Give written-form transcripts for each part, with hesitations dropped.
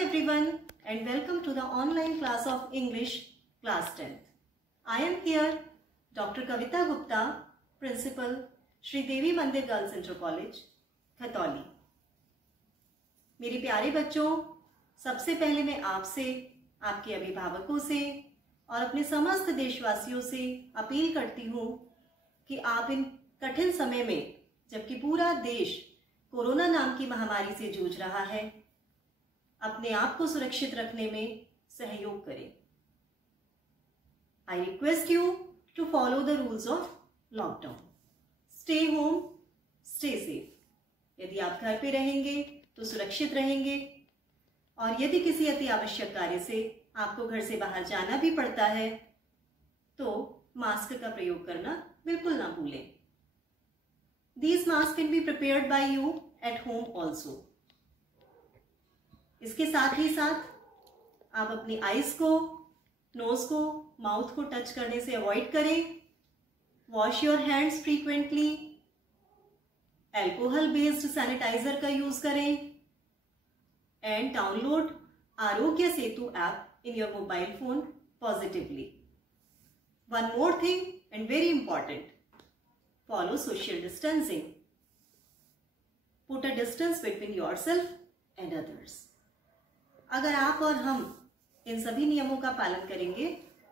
everyone and welcome to the online class of English class 10th. I am here Dr. Kavita Gupta, Principal, Shri Devi Mandir Girls Inter College, Khatauli. मेरे प्यारे बच्चों, सबसे पहले मैं आपसे, आपके अभिभावकों से और अपने समस्त देशवासियों से अपील करती हूँ कि आप इन कठिन समय में, जबकि पूरा देश कोरोना नाम की महामारी से जूझ रहा है, अपने आप को सुरक्षित रखने में सहयोग करें। I request you to follow the rules of lockdown. Stay home, stay safe. यदि आप घर पे रहेंगे तो सुरक्षित रहेंगे और यदि किसी अति आवश्यक कार्य से आपको घर से बाहर जाना भी पड़ता है तो मास्क का प्रयोग करना बिल्कुल ना भूलें। These masks can be prepared by you at home also. इसके साथ ही साथ आप अपनी आईज को, नोज को, माउथ को टच करने से अवॉइड करें। Wash your hands frequently. Alcohol based sanitiser का यूज करें and download Arogya Setu app in your mobile phone positively. One more thing and very important, follow social distancing. Put a distance between yourself and others. अगर आप और हम इन सभी नियमों का पालन करेंगे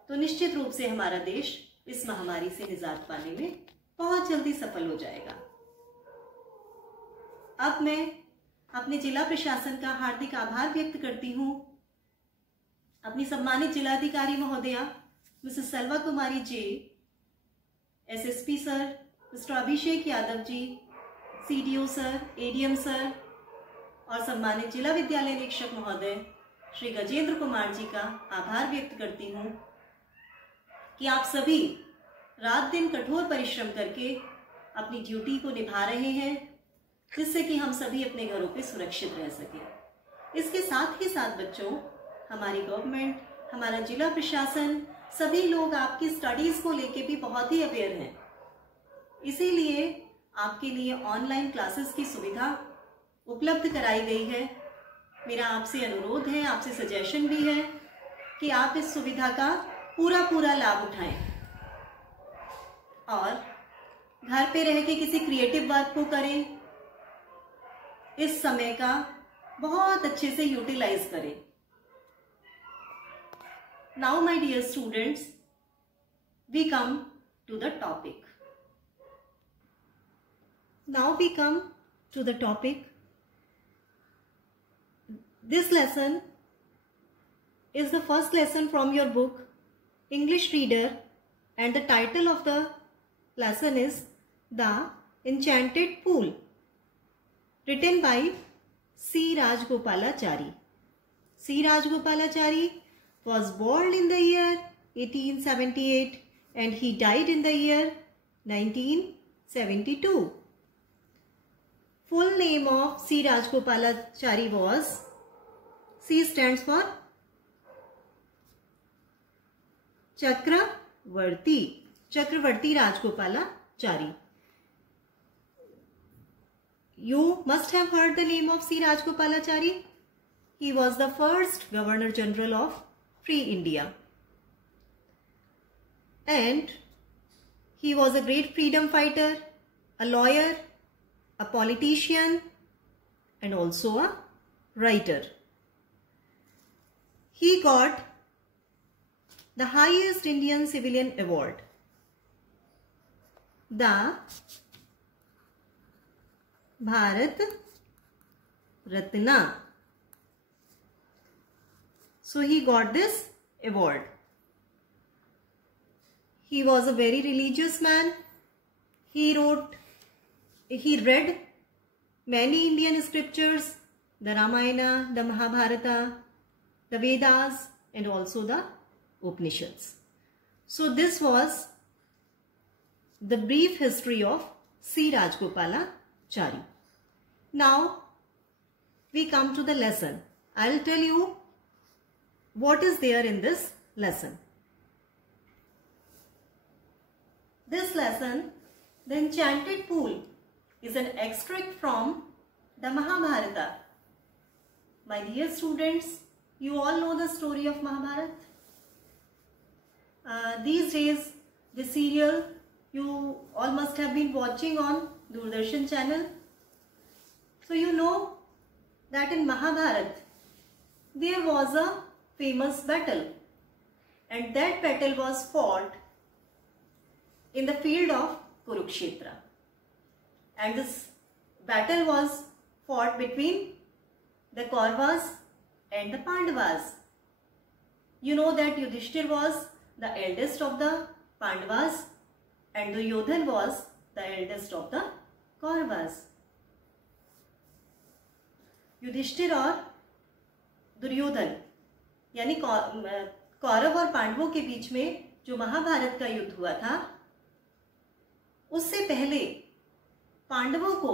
तो निश्चित रूप से हमारा देश इस महामारी से निजात पाने में बहुत जल्दी सफल हो जाएगा। अब मैं अपने जिला प्रशासन का हार्दिक आभार व्यक्त करती हूँ। अपनी सम्मानित जिलाधिकारी महोदया मिसेस सेल्वा कुमारी जे, SSP sir mister Abhishek Yadav ji, CDO sir, ADM sir और सम्मानित जिला विद्यालय निरीक्षक महोदय श्री गजेंद्र कुमार जी का आभार व्यक्त करती हूँ कि आप सभी रात दिन कठोर परिश्रम करके अपनी ड्यूटी को निभा रहे हैं जिससे कि हम सभी अपने घरों पे सुरक्षित रह सकें। इसके साथ ही साथ बच्चों, हमारी गवर्नमेंट, हमारा जिला प्रशासन, सभी लोग आपकी स्टडीज को लेके भी बहुत ही अवेयर हैं। इसीलिए आपके लिए ऑनलाइन क्लासेस की सुविधा उपलब्ध कराई गई है। मेरा आपसे अनुरोध है, आपसे सजेशन भी है कि आप इस सुविधा का पूरा लाभ उठाएं और घर पे रह के किसी क्रिएटिव वर्क को करें। इस समय का बहुत अच्छे से यूटिलाइज करें। Now my dear students, we come to the topic. Now we come to the topic. This lesson is the first lesson from your book English Reader and the title of the lesson is The Enchanted Pool, written by C. Rajgopalachari. C. Rajgopalachari was born in the year 1878 and he died in the year 1972. Full name of C. Rajgopalachari was, C stands for Chakravarti Rajgopalachari. You must have heard the name of C. Rajgopalachari. He was the first Governor General of Free India. And he was a great freedom fighter, a lawyer, a politician, and also a writer. He got the highest Indian civilian award, the Bharat Ratna. So he got this award. He was a very religious man. He read many Indian scriptures, the Ramayana, the Mahabharata, the Vedas and also the Upanishads. So this was the brief history of C. Rajgopalachari. Now we come to the lesson. I will tell you what is there in this lesson. This lesson, The Enchanted Pool, is an extract from the Mahabharata. My dear students, you all know the story of Mahabharata. These days, the serial you all must have been watching on Doordarshan channel. So you know that in Mahabharata, there was a famous battle, and that battle was fought in the field of Kurukshetra. And this battle was fought between the Kauravas and the Pandavas. You know that Yudhishthir was the eldest of the Pandavas and Duryodhan was the eldest of the Kauravas. Yudhishthir और दुर्योधन यानी कौरव और पांडवों के बीच में जो महाभारत का युद्ध हुआ था, उससे पहले पांडवों को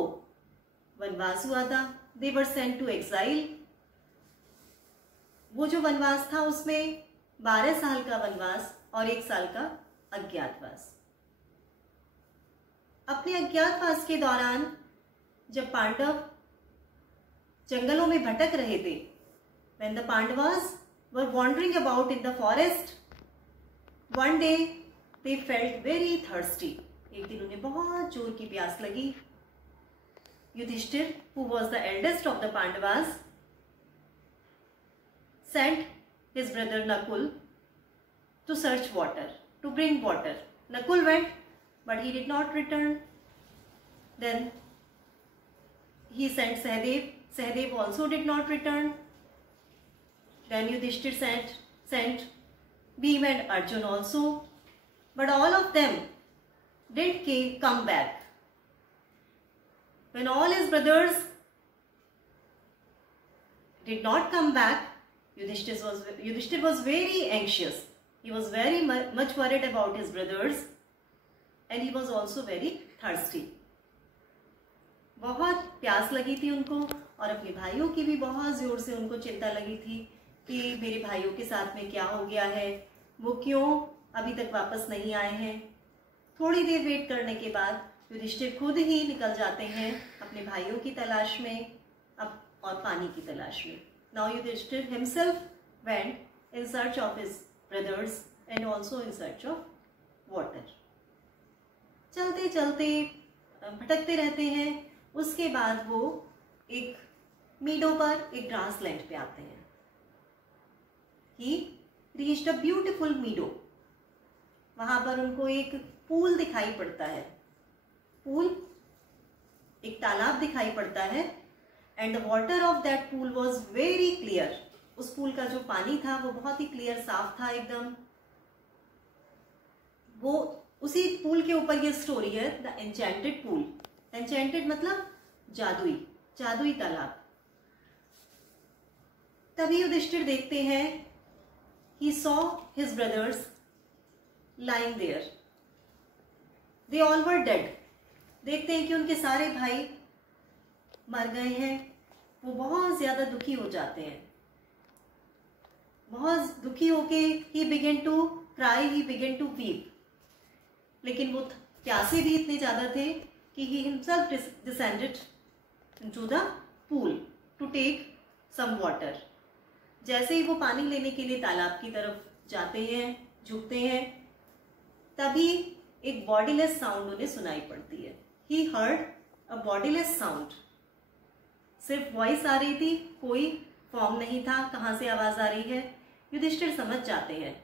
वनवास हुआ था. दे वर सेंट टू एक्साइल. वो जो वनवास था उसमें 12 साल का वनवास और 1 साल का अज्ञातवास. अपने अज्ञातवास के दौरान जब पांडव जंगलों में भटक रहे थे, when the Pandavas were wandering about in the forest, one day they felt very thirsty. एक दिन उन्हें बहुत जोर की प्यास लगी. Yudhishthir, who was the eldest of the Pandavas, sent his brother Nakul to search water, to bring water. Nakul went, but he did not return. Then he sent Sahadev. Sahadev also did not return. Then Yudhishthir sent Bhim and Arjun also. But all of them didn't come back. When all his brothers did not come back, Yudhishthir was very anxious. He was very much worried about his brothers and he was also very thirsty. बहुत प्यास लगी थी उनको और अपने भाइयों की भी बहुत जोर से उनको चिंता लगी थी कि मेरे भाइयों के साथ में क्या हो गया है, वो क्यों अभी तक वापस नहीं आए हैं. थोड़ी देर वेट करने के बाद युधिष्ठिर खुद ही निकल जाते हैं अपने भाइयों की तलाश में और पानी की तलाश में. Now Yudhishthir himself went in search of his brothers and also in search of water. चलते चलते भटकते रहते हैं. उसके बाद वो एक मीडो पर, एक ग्रास लैंड पे आते हैं. He reached a beautiful meadow. वहां पर उनको एक पूल दिखाई पड़ता है. पूल, एक तालाब दिखाई पड़ता है. And the water of that pool was very clear. उस पूल का जो पानी था वो बहुत ही क्लियर, साफ था एकदम. वो उसी पूल के ऊपर ये स्टोरी है, द एन्चेंटेड पूल. एन्चेंटेड मतलब जादुई, जादुई तालाब. तभी युधिष्ठिर देखते हैं, he saw his brothers lying there. They all were dead. देखते हैं कि उनके सारे भाई मर गए हैं. वो बहुत ज्यादा दुखी हो जाते हैं. बहुत दुखी होके he began to cry, he began to weep. लेकिन वो प्यासे भी इतने ज्यादा थे कि he himself descended into the pool to take some water. जैसे ही वो पानी लेने के लिए तालाब की तरफ जाते हैं, झुकते हैं, तभी एक बॉडीलेस साउंड उन्हें सुनाई पड़ती है. He heard a bodiless sound. सिर्फ वॉइस आ रही थी, कोई फॉर्म नहीं था, कहां से आवाज आ रही है. युधिष्ठिर समझ जाते हैं.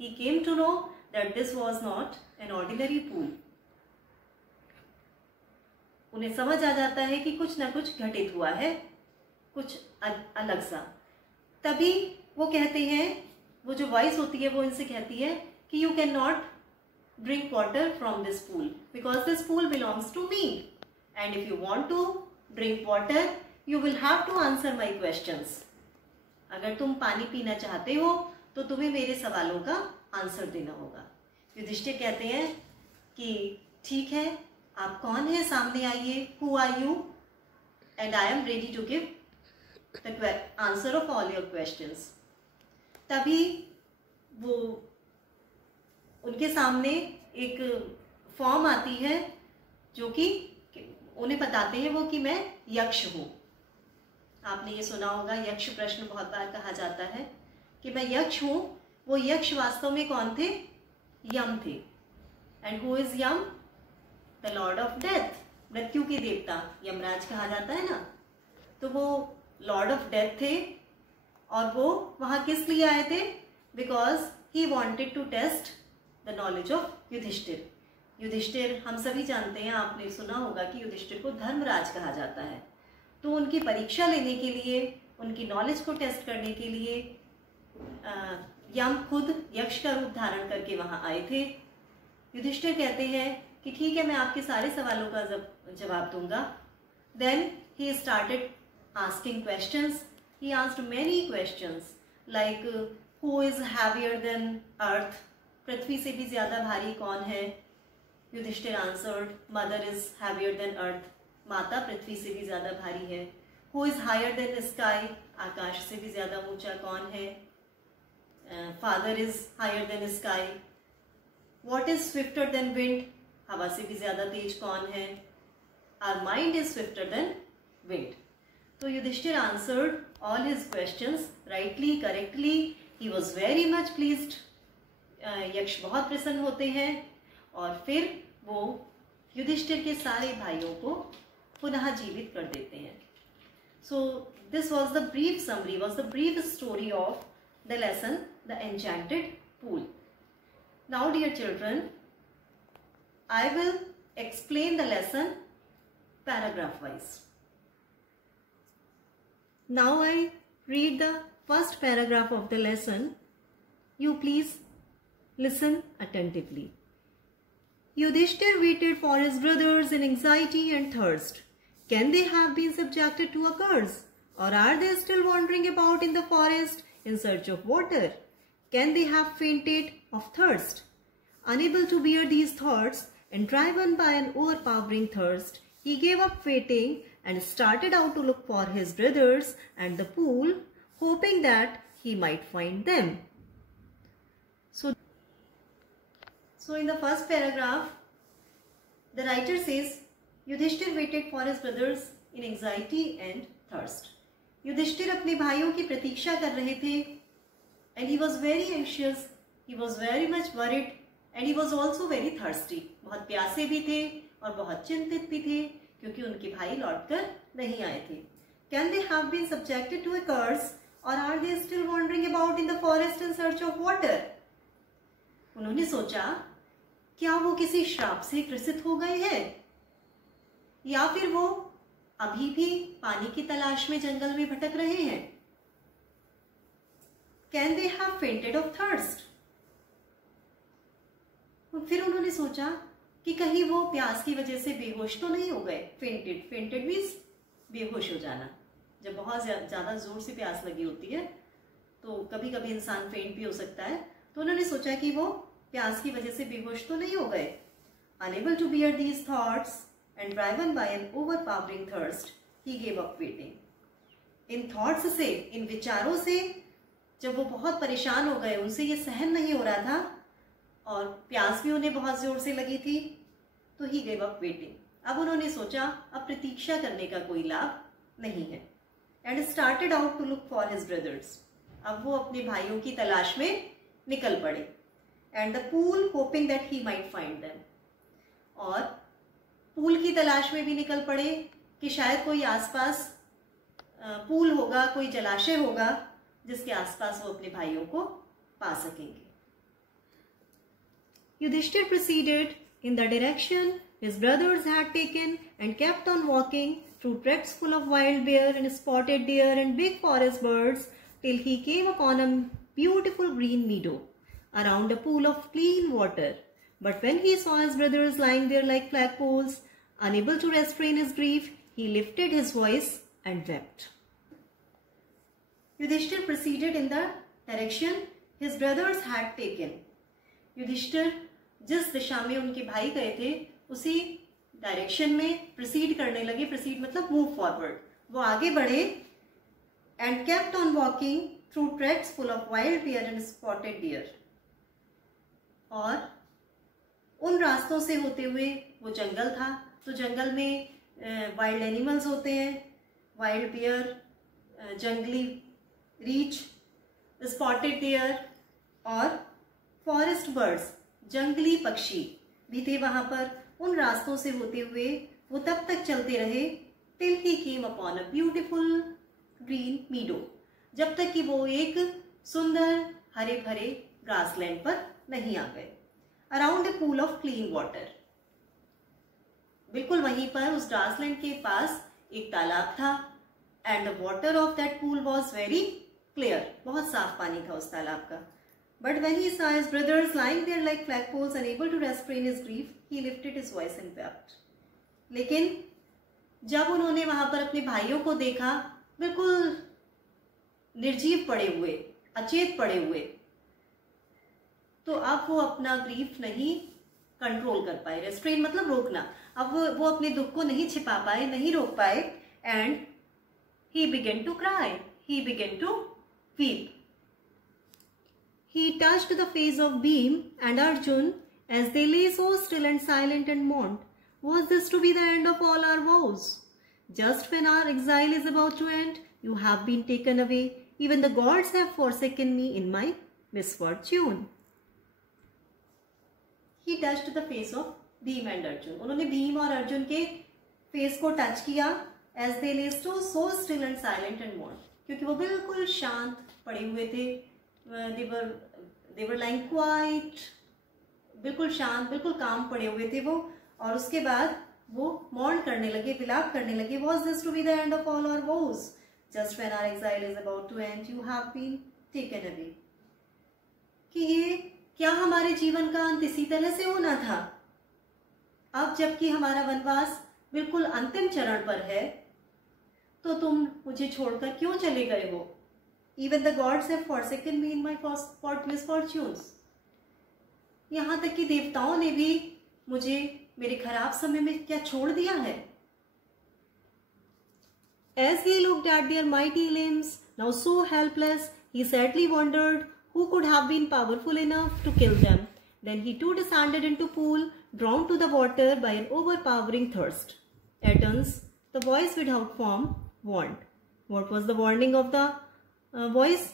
He came to know that this was not an ordinary pool. उन्हें समझ आ जाता है कि कुछ ना कुछ घटित हुआ है, कुछ अलग सा. तभी वो कहते हैं, वो जो वॉइस होती है वो इनसे कहती है कि you can not drink water from this pool because this pool belongs to me and if you want to drink water you will have to answer my questions. अगर तुम पानी पीना चाहते हो तो तुम्हें मेरे सवालों का आंसर देना होगा. युधिष्ठिर कहते हैं कि ठीक है, आप कौन है, सामने आइए. Who are you? And I am ready to give the answer of all your questions. तभी वो उनके सामने एक फॉर्म आती है जो कि उन्हें बताते हैं वो कि मैं यक्ष हूं. आपने ये सुना होगा, यक्ष प्रश्न बहुत बार कहा जाता है कि मैं यक्ष हूं। वो यक्ष वास्तव में कौन थे? यम थे। And who is Yam? The lord of death, मृत्यु के देवता यमराज कहा जाता है ना। तो वो लॉर्ड ऑफ डेथ थे और वो वहां किस लिए आए थे? Because he wanted to test the knowledge of Yudhishthir. Yudhishthir हम सभी जानते हैं, आपने सुना होगा कि युधिष्ठिर को धर्मराज कहा जाता है। तो उनकी परीक्षा लेने के लिए, उनकी नॉलेज को टेस्ट करने के लिए यम खुद यक्ष का रूप धारण करके वहां आए थे। युधिष्ठिर कहते हैं कि ठीक है, मैं आपके सारे सवालों का जवाब दूंगा। Then he started asking questions. He asked many questions like who is heavier than earth, पृथ्वी से भी ज्यादा भारी कौन है? Yudhishthir answered, mother is heavier than earth, माता पृथ्वी से भी ज्यादा भारी है। Who is higher than sky, आकाश से भी ज्यादा ऊंचा कौन है? Father is higher than sky. What is swifter than wind, हवा से भी ज्यादा तेज कौन है? Our mind is swifter than wind. तो Yudhishthir answered all his questions rightly, correctly. He was very much pleased. Yaksha बहुत प्रसन्न होते हैं और फिर वो युधिष्ठिर के सारे भाइयों को पुनः जीवित कर देते हैं। So this was the brief summary, was the brief story of the lesson the enchanted pool. Now dear children, I will explain the lesson paragraph wise. Now I read the first paragraph of the lesson. You please listen attentively. Yudhishthir waited for his brothers in anxiety and thirst. Can they have been subjected to a curse? Or are they still wandering about in the forest in search of water? Can they have fainted of thirst? Unable to bear these thoughts, and driven by an overpowering thirst, he gave up waiting and started out to look for his brothers and the pool, hoping that he might find them. So in the first paragraph, the writer says, Yudhishthir waited for his brothers in anxiety and thirst. Yudhishthir अपने भाइयों की प्रतीक्षा कर रहे थे, and he was very anxious, he was very much worried, and he was also very thirsty. बहुत प्यासे भी थे और बहुत चिंतित भी थे क्योंकि उनके भाई लौटकर नहीं आए थे। Can they have been subjected to a curse, or are they still wandering about in the forest in search of water? उन्होंने सोचा, क्या वो किसी श्राप से ग्रसित हो गए हैं या फिर वो अभी भी पानी की तलाश में जंगल में भटक रहे हैं। Can they have fainted of thirst? फिर उन्होंने सोचा कि कहीं वो प्यास की वजह से बेहोश तो नहीं हो गए। फेंटेड मीन्स बेहोश हो जाना। जब बहुत ज्यादा जोर से प्यास लगी होती है तो कभी कभी इंसान फेंट भी हो सकता है। तो उन्होंने सोचा कि वो प्यास की वजह से बेहोश तो नहीं हो गए। Unable to bear these thoughts and driven by an overpowering thirst, he gave up waiting. In thoughts से, इन विचारों से जब वो बहुत परेशान हो गए, उनसे ये सहन नहीं हो रहा था और प्यास भी उन्हें बहुत जोर से लगी थी, तो ही गेव अप वेटिंग। अब उन्होंने सोचा अब प्रतीक्षा करने का कोई लाभ नहीं है। And started out to look for his brothers. अब वो अपने भाइयों की तलाश में निकल पड़े। And the pool hoping that he might find them. और पूल की तलाश में भी निकल पड़े कि शायद कोई आसपास पूल होगा, कोई जलाशय होगा जिसके आसपास वो अपने भाइयों को पा सकेंगे। Yudhishthir proceeded in the direction his brothers had taken and kept on walking through tracts full of wild bear and spotted deer and big forest birds till he came upon a beautiful green meadow around a pool of clean water. But when he saw his brothers lying there like flagpoles, unable to restrain his grief, he lifted his voice and wept. Yudhishthir proceeded in the direction his brothers had taken. Yudhishthir जिस दिशा में उनके भाई गए थे उसी direction में proceed करने लगे। प्रोसीड मतलब मूव फॉरवर्ड। वो आगे बढ़े। And kept on walking through tracks full of wild deer and spotted deer. और उन रास्तों से होते हुए, वो जंगल था तो जंगल में वाइल्ड एनिमल्स होते हैं, वाइल्ड बियर जंगली रीछ, स्पॉटेड डियर और फॉरेस्ट बर्ड्स, जंगली पक्षी भी थे वहां पर। उन रास्तों से होते हुए वो तब तक चलते रहे till he came upon a beautiful green मीडो, जब तक कि वो एक सुंदर हरे भरे ग्रासलैंड पर नहीं आ गए। Around a pool of clean water, बिल्कुल वहीं पर उस ग्रासलैंड के पास एक तालाब था। And the water of that pool was very clear, बहुत साफ पानी था उस तालाब का। But when he saw his brothers lying there like flagpoles, unable to restrain his grief, he lifted his voice and wept. लेकिन जब उन्होंने वहां पर अपने भाइयों को देखा बिल्कुल निर्जीव पड़े हुए, अचेत पड़े हुए, तो अब वो अपना ग्रीफ नहीं कंट्रोल कर पाए। रेस्ट्रेन मतलब रोकना। अब वो अपने दुख को नहीं छिपा पाए, नहीं रोक पाए। And he began to cry, he began to weep. He touched the face of Bhim and Arjun as they lay so still and silent and mourned. Was this to be the end of all our woes? Just when our exile is about to end, you have been taken away. Even the gods have forsaken me in my misfortune. He touched the face of Bhim and Arjun. उन्होंने भीम और अर्जुन के face को touch किया। As they lay so still and silent and mourned, क्योंकि वो बिल्कुल शांत पड़े हुए थे। They were lying quiet, बिल्कुल शांत, बिल्कुल काम पड़े हुए थे वो। और उसके बाद वो मौन करने लगे, विलाप करने लगे। Was this to be the end of all our woes? Just when our exile is about to end, you have been taken away. कि ये क्या हमारे जीवन का अंत इसी तरह से होना था? अब जबकि हमारा वनवास बिल्कुल अंतिम चरण पर है, तो तुम मुझे छोड़कर क्यों चले गए हो? Even the gods have forsaken me in my misfortunes. यहाँ तक कि देवताओं ने भी मुझे मेरे खराब समय में क्या छोड़ दिया है? As he looked at their mighty limbs, now so helpless, he sadly wondered who could have been powerful enough to kill them. Then he too descended into pool, drawn to the water by an overpowering thirst. Athens, the voice without form, warned. What was the warning of the voice?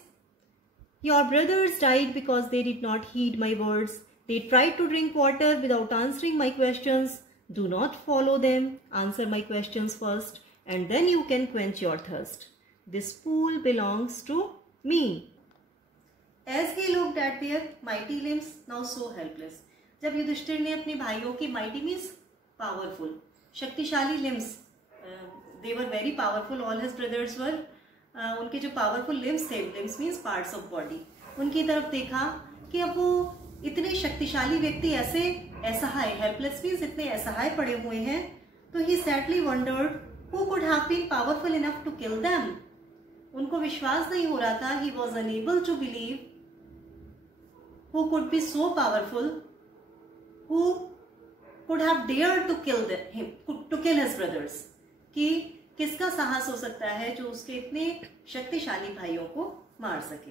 Your brothers died because they did not heed my words. They tried to drink water without answering my questions. Do not follow them. Answer my questions first, and then you can quench your thirst. This pool belongs to me. As he looked at their mighty limbs, now so helpless. जब युधिष्ठिर ने अपने भाइयों की mighty means powerful, शक्तिशाली limbs, they were very powerful, all his brothers were, उनके जो powerful limbs थे, limbs means parts of body, उनकी तरफ देखा कि अब वो इतने शक्तिशाली व्यक्ति ऐसे असहाय, हेल्पलेस मीन्स इतने असहाय पड़े हुए हैं, तो he sadly wondered who could have been powerful enough to kill them. उनको विश्वास नहीं हो रहा था, he was unable to believe who could be so powerful, who could have dared to kill him, to kill his brothers, कि किसका साहस हो सकता है जो उसके इतने शक्तिशाली भाइयों को मार सके.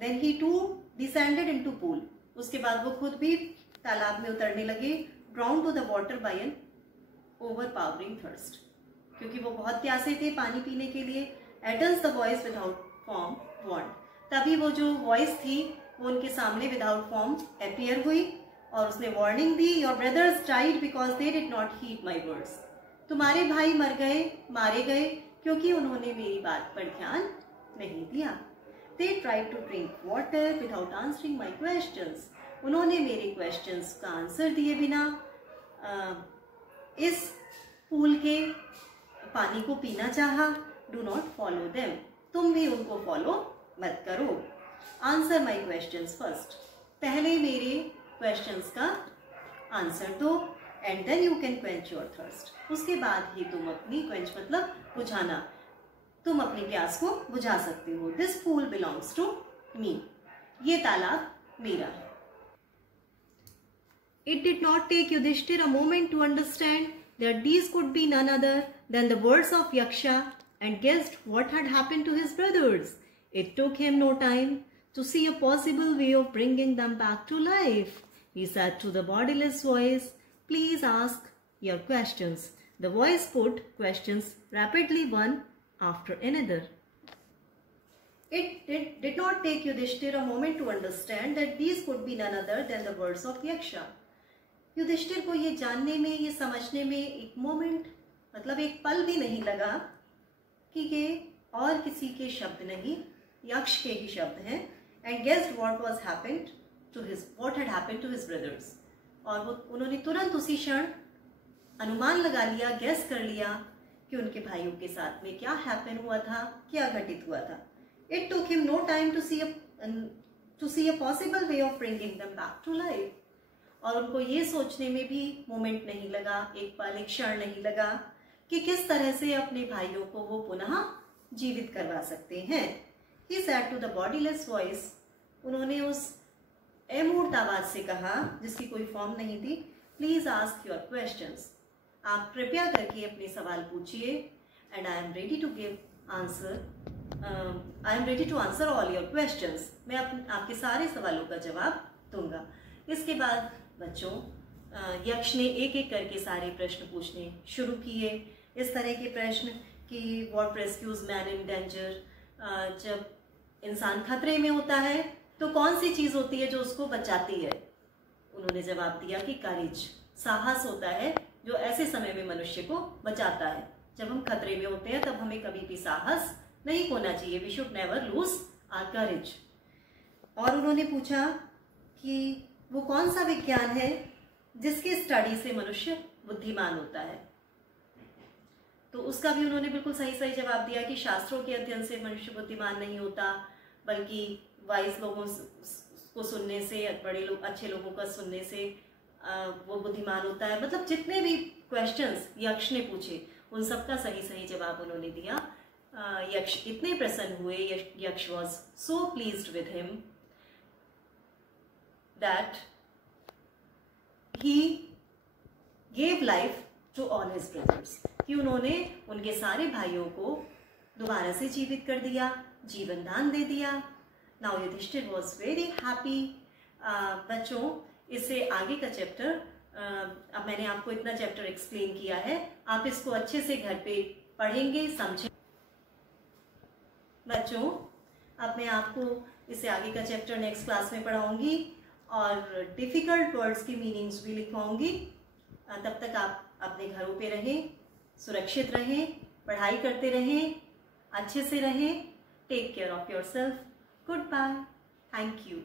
Then he too descended into pool. उसके बाद वो खुद भी तालाब में उतरने लगे. Drown to the water by an overpowering thirst, क्योंकि वो बहुत प्यासे थे पानी पीने के लिए. Attends the voice without form want. तभी वो जो वॉइस थी वो उनके सामने विदाउट फॉर्म अपीयर हुई और उसने वार्निंग दी. Your brothers died because they did not heed my words. तुम्हारे भाई मर गए, मारे गए, क्योंकि उन्होंने मेरी बात पर ध्यान नहीं दिया. They tried to drink water without answering my questions. उन्होंने मेरे क्वेश्चंस का आंसर दिए बिना इस पूल के पानी को पीना चाहा. Do not follow them. तुम भी उनको फॉलो मत करो. Answer my questions first. पहले मेरे क्वेश्चंस का आंसर दो. And then you can quench your thirst. उसके बाद ही तुम अपनी quench मतलब बुझाना, तुम अपनी प्यास को बुझा सकते हो. This pool belongs to me. ये तालाब मेरा है. It did not take Yudhishthir a moment to understand that these could be none other than the words of Yaksha, and guessed what had happened to his brothers. It took him no time to see a possible way of bringing them back to life. He said to the bodiless voice, "Please ask your questions." The voice put questions rapidly one after another. It did not take Yudhishthir a moment to understand that these could be none other than the words of Yaksha. Yudhishthir को ये जानने में, ये समझने में एक moment मतलब एक पल भी नहीं लगा कि ये और किसी के शब्द नहीं, यक्ष के ही शब्द हैं. And guessed what had happened to his brothers. और वो उन्होंने तुरंत उसी क्षण अनुमान लगा लिया, गेस कर लिया कि उनके भाइयों के साथ में क्या हैपन हुआ था, क्या घटित हुआ था. It took him no time to see a possible way of bringing them back to life. और उनको ये सोचने में भी मोमेंट नहीं लगा, एक पल, एक क्षण नहीं लगा कि किस तरह से अपने भाइयों को वो पुनः जीवित करवा सकते हैं. He said to the bodiless voice, उन्होंने उस अमूर्त आवाज से कहा जिसकी कोई फॉर्म नहीं थी, प्लीज आस्क योर क्वेश्चंस. आप कृपया करके अपने सवाल पूछिए. And I am ready to give answer. I am ready to answer all your questions. मैं आपके सारे सवालों का जवाब दूंगा. इसके बाद बच्चों यक्ष ने एक एक करके सारे प्रश्न पूछने शुरू किए. इस तरह के प्रश्न कि what rescues man in danger, जब इंसान खतरे में होता है तो कौन सी चीज होती है जो उसको बचाती है. उन्होंने जवाब दिया कि करेज, साहस होता है जो ऐसे समय में मनुष्य को बचाता है. जब हम खतरे में होते हैं तब हमें कभी भी साहस नहीं खोना चाहिए. We should never lose our courage. और उन्होंने पूछा कि वो कौन सा विज्ञान है जिसके स्टडी से मनुष्य बुद्धिमान होता है. तो उसका भी उन्होंने बिल्कुल सही जवाब दिया कि शास्त्रों के अध्ययन से मनुष्य बुद्धिमान नहीं होता, बल्कि वाइज लोगों को सुनने से, बड़े लोग, अच्छे लोगों का सुनने से वो बुद्धिमान होता है. मतलब जितने भी क्वेश्चंस यक्ष ने पूछे उन सबका सही जवाब उन्होंने दिया. यक्ष इतने प्रसन्न हुए, यक्ष was so pleased with him that he gave life to all his brothers. कि उन्होंने उनके सारे भाइयों को दोबारा से जीवित कर दिया, जीवन दान दे दिया. Now Yudhishthir was very happy. बच्चों, इससे आगे का चैप्टर, अब मैंने आपको इतना चैप्टर एक्सप्लेन किया है, आप इसको अच्छे से घर पे पढ़ेंगे, समझेंगे. बच्चों, अब मैं आपको इससे आगे का चैप्टर नेक्स्ट क्लास में पढ़ाऊंगी और डिफ़िकल्ट वर्ड्स की मीनिंग्स भी लिखवाऊंगी. तब तक आप अपने घरों पे रहें, सुरक्षित रहें, पढ़ाई करते रहें, अच्छे से रहें. Take care of yourself. Goodbye. Thank you.